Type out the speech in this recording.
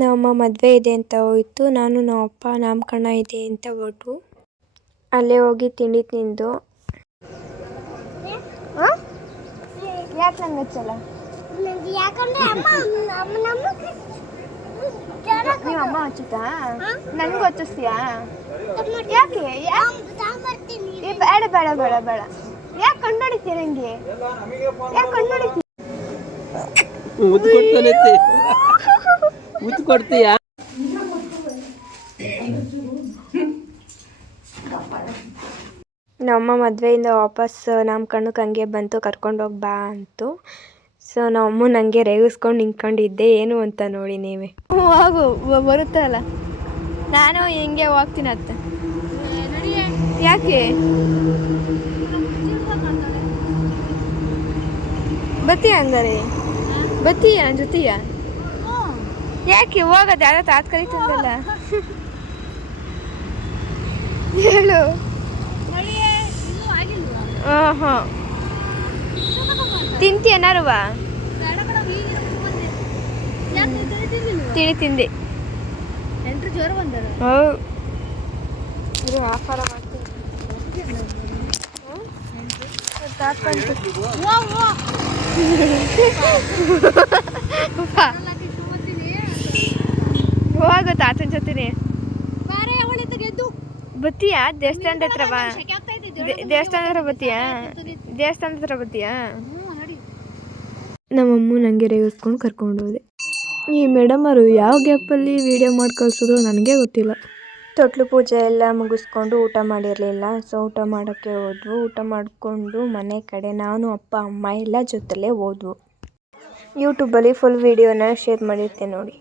ನಮ್ಮಮ್ಮ ಮದುವೆ ಇದೆ ಅಂತ ಹೋಯಿತು. ನಾನು ನಮ್ಮಪ್ಪ ನಾಮಕರಣ ಇದೆ ಅಂತ ಹೊರಟು ಅಲ್ಲೇ ಹೋಗಿ ತಿಂಡಿ ತಿಂದು. ಯಾಕೆ ನಂಗೆ ಹಚ್ಚಲ್ಲ? ನೀವು ಅಮ್ಮ ಹಚ್ಚುತ್ತಾ? ನನಗೂ ಹಚ್ಚಿಸ್ತೀಯಾ? ಯಾಕೆ? ಬೇಡ ಬೇಡ ಬೇಡ ಬೇಡ. ಯಾಕೆ ಕಂಡುಹಿಡಿತೀಯ ನನಗೆ? ಯಾಕೆ ಕಂಡುಹಿಡಿತೀಯ? ಮುತ್ತು ಕೊಡ್ತೀಯಾ? ನಮ್ಮಮ್ಮ ಮದುವೆಯಿಂದ ವಾಪಸ್ ನಾಮಕರಣಕ್ಕೆ ಹಂಗೆ ಬಂತು, ಕರ್ಕೊಂಡೋಗಿ ಬಾ ಅಂತು. ಸೊ ನಮ್ಮಮ್ಮ ನನಗೆ ರೇಗಿಸ್ಕೊಂಡು ನಿಂತ್ಕೊಂಡಿದ್ದೆ, ಏನು ಅಂತ ನೋಡಿ ನೀವೇ. ಹೋಗು, ಬರುತ್ತಲ್ಲ, ನಾನು ಹಿಂಗೆ ಹೋಗ್ತೀನಿ ಅತ್ತ. ಯಾಕೆ ಬತ್ತೀಯ? ಹಂಗಾರೆ ಬತ್ತೀಯ ನನ್ನ ಜೊತೆಯ? ಯಾಕೆ ಹೋಗೋದು? ಯಾರೋ ತಾತ್ ಕರೀತಂದಲ್ಲ, ಹೇಳು. ಹಾಂ ತಿಂತಿ ಏನಾರುವ? ತಿಂದೆ. ಹೌದು, ವ್ಯಾಪಾರ ಮಾಡ್ತೀನಿ. ಹೋಗು ತಾತನ ಜೊತೆನೆ. ಬತ್ತೀಯಾ? ದೇವಸ್ಥಾನದ ಹತ್ರ ಬಾ. ದೇವಸ್ಥಾನದ ಹತ್ರ ಬತ್ತೀಯಾ? ದೇವಸ್ಥಾನದ ಹತ್ರ ಬತ್ತೀಯಾ? ನಮ್ಮಮ್ಮ ನನಗೆ ರೇಗಿಸ್ಕೊಂಡು ಕರ್ಕೊಂಡೋದೆ. ಈ ಮೇಡಮರು ಯಾವ ಗ್ಯಾಪಲ್ಲಿ ವೀಡಿಯೋ ಮಾಡಿ ಕಳಿಸಿದ್ರು ನನಗೆ ಗೊತ್ತಿಲ್ಲ. ತೊಟ್ಲು ಪೂಜೆ ಎಲ್ಲ ಮುಗಿಸ್ಕೊಂಡು ಊಟ ಮಾಡಿರಲಿಲ್ಲ. ಸೊ ಊಟ ಮಾಡೋಕ್ಕೆ ಹೋದ್ವು. ಊಟ ಮಾಡಿಕೊಂಡು ಮನೆ ಕಡೆ ನಾನು ಅಪ್ಪ ಅಮ್ಮ ಎಲ್ಲ ಜೊತೆಲೇ ಹೋದ್ವು. ಯೂಟ್ಯೂಬಲ್ಲಿ ಫುಲ್ ವೀಡಿಯೋನ ಶೇರ್ ಮಾಡಿರ್ತೀನಿ ನೋಡಿ.